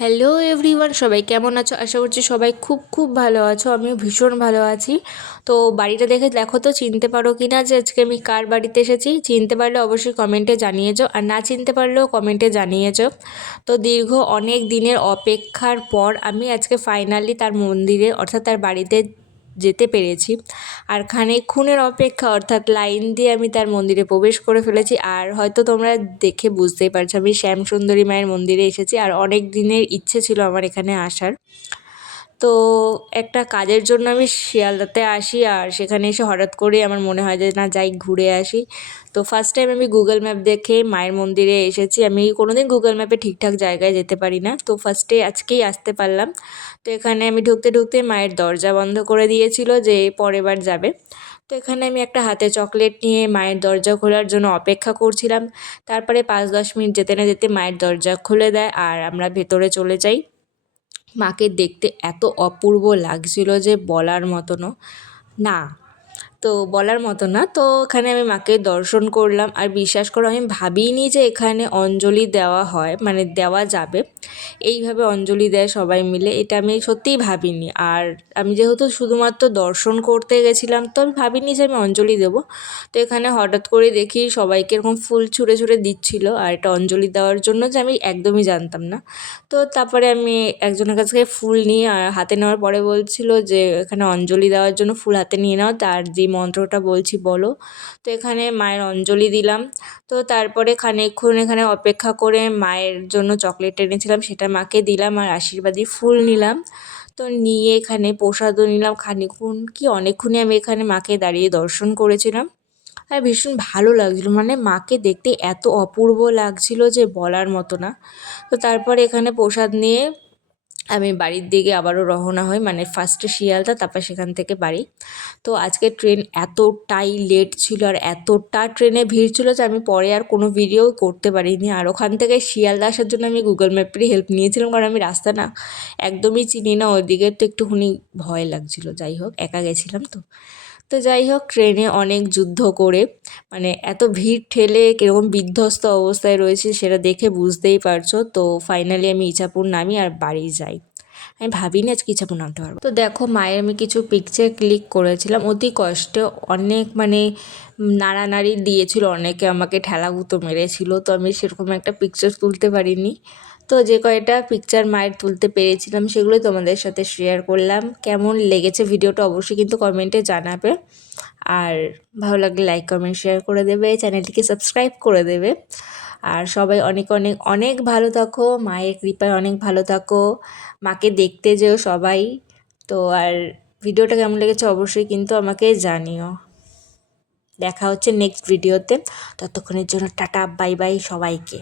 Hello everyone, সবাই কেমন আছো? আশা করছি সবাই খুব খুব ভালো আছো। আমিও ভীষণ ভালো আছি। তো বাড়িটা দেখো তো চিনতে পারো কি না যে আজকে আমি কার বাড়িতে এসেছি? চিনতে পারলে অবশ্যই কমেন্টে জানিয়েছো, আর না চিনতে পারলেও কমেন্টে জানিয়েছো। তো দীর্ঘ অনেক দিনের অপেক্ষার পর আমি আজকে ফাইনালি তার মন্দিরে অর্থাৎ তার বাড়িতে যেতে পেরেছি। আর খানিকক্ষণের অপেক্ষা অর্থাৎ লাইন দিয়ে আমি তার মন্দিরে প্রবেশ করে ফেলেছি। আর হয়তো তোমরা দেখে বুঝতেই পারছো আমি শ্যামসুন্দরী মায়ের মন্দিরে এসেছি। আর অনেক দিনের ইচ্ছে ছিল আমার এখানে আসার। তো একটা কাজের জন্য আমি শিয়ালদাতে আসি, আর সেখানে এসে হঠাৎ করে আমার মনে হয় যে না যাই ঘুরে আসি। তো ফার্স্ট টাইম আমি গুগল ম্যাপ দেখে মায়ের মন্দিরে এসেছি। আমি কোনোদিন গুগল ম্যাপে ঠিকঠাক জায়গায় যেতে পারি না, তো ফার্স্টে আজকেই আসতে পারলাম। তো এখানে আমি ঢুকতে ঢুকতে মায়ের দরজা বন্ধ করে দিয়েছিল যে পরের বার যাবে। তো এখানে আমি একটা হাতে চকলেট নিয়ে মায়ের দরজা খোলার জন্য অপেক্ষা করছিলাম। তারপরে 5-10 মিনিট যেতে না যেতে মায়ের দরজা খুলে দেয় আর আমরা ভেতরে চলে যাই। মাকে দেখতে এত অপূর্ব লাগছিল যে বলার মতনও না, তো বলার মতো না। তো এখানে আমি মাকে দর্শন করলাম, আর বিশ্বাস করো আমি ভাবিনি যে এখানে অঞ্জলি দেওয়া হয়, মানে দেওয়া যাবে, এইভাবে অঞ্জলি দেয় সবাই মিলে, এটা আমি সত্যিই ভাবিনি। আর আমি যেহেতু শুধুমাত্র দর্শন করতে গেছিলাম, তো আমি ভাবিনি যে আমি অঞ্জলি দেবো। তো এখানে হঠাৎ করে দেখি সবাইকে এরকম ফুল ছুঁড়ে ছুঁড়ে দিচ্ছিল, আর এটা অঞ্জলি দেওয়ার জন্য, যে আমি একদমই জানতাম না। তো তারপরে আমি একজনের কাছ থেকে ফুল নিয়ে হাতে নেওয়ার পরে বলছিল যে এখানে অঞ্জলি দেওয়ার জন্য ফুল হাতে নিয়ে নাও, তার যে মন্ত্রটা বলছি বলো। তো এখানে মায়ের অঞ্জলি দিলাম। তো তারপরে খানিকক্ষণ এখানে অপেক্ষা করে মায়ের জন্য চকলেট এনেছিলাম, সেটা মাকে দিলাম, আর আশীর্বাদী ফুল নিলাম। তো নিয়ে এখানে প্রসাদও নিলাম। খানিকক্ষণ কি অনেকক্ষণই আমি এখানে মাকে দাঁড়িয়ে দর্শন করেছিলাম, আর ভীষণ ভালো লাগছিলো, মানে মাকে দেখতে এত অপূর্ব লাগছিল যে বলার মতো না। তো তারপর এখানে প্রসাদ নিয়ে আমি বাড়ির দিকে আবারও রওনা হই, মানে ফার্স্টে শিয়ালদা, তারপর সেখান থেকে বাড়ি। তো আজকে ট্রেন এতটাই লেট ছিল আর এতটা ট্রেনে ভিড় ছিল যে আমি পরে আর কোনো ভিডিও করতে পারিনি। আর ওখান থেকে শিয়ালদা আসার জন্য আমি গুগল ম্যাপেরই হেল্প নিয়েছিলাম, কারণ আমি রাস্তা না একদমই চিনি না, ওইদিকে তো একটুখানি ভয় লাগছিল। যাই হোক, একা গেছিলাম তো। তো যাই হোক, ট্রেনে অনেক যুদ্ধ করে, মানে এত ভিড় ঠেলে কীরকম বিধ্বস্ত অবস্থায় রয়েছে সেটা দেখে বুঝতেই পারছো। তো ফাইনালি আমি ইছাপুর নামি আর বাড়ি যাই। আমি ভাবিনি আজকে ইছাপুর নামতে পারবো। তো দেখো, মায়ের আমি কিছু পিকচার ক্লিক করেছিলাম অতি কষ্টে, অনেক মানে নাড়ানাড়ি দিয়েছিল, অনেকে আমাকে ঠেলাগুতো মেরেছিল, তো আমি সেরকম একটা পিকচার তুলতে পারিনি। তো যে কয়টা পিকচার মায়ের তুলতে পেরেছিলাম সেগুলোই তোমাদের সাথে শেয়ার করলাম। কেমন লেগেছে ভিডিওটা অবশ্যই কিন্তু কমেন্টে জানাবে, আর ভালো লাগলে লাইক কমেন্ট শেয়ার করে দেবে, চ্যানেলটিকে সাবস্ক্রাইব করে দেবে। আর সবাই অনেক অনেক অনেক ভালো থাকো, মায়ের কৃপায় অনেক ভালো থাকো, মাকে দেখতে যেও সবাই। তো আর ভিডিওটা কেমন লেগেছে অবশ্যই কিন্তু আমাকে জানিও। দেখা হচ্ছে নেক্সট ভিডিওতে, ততক্ষণের জন্য টাটা বাই বাই সবাইকে।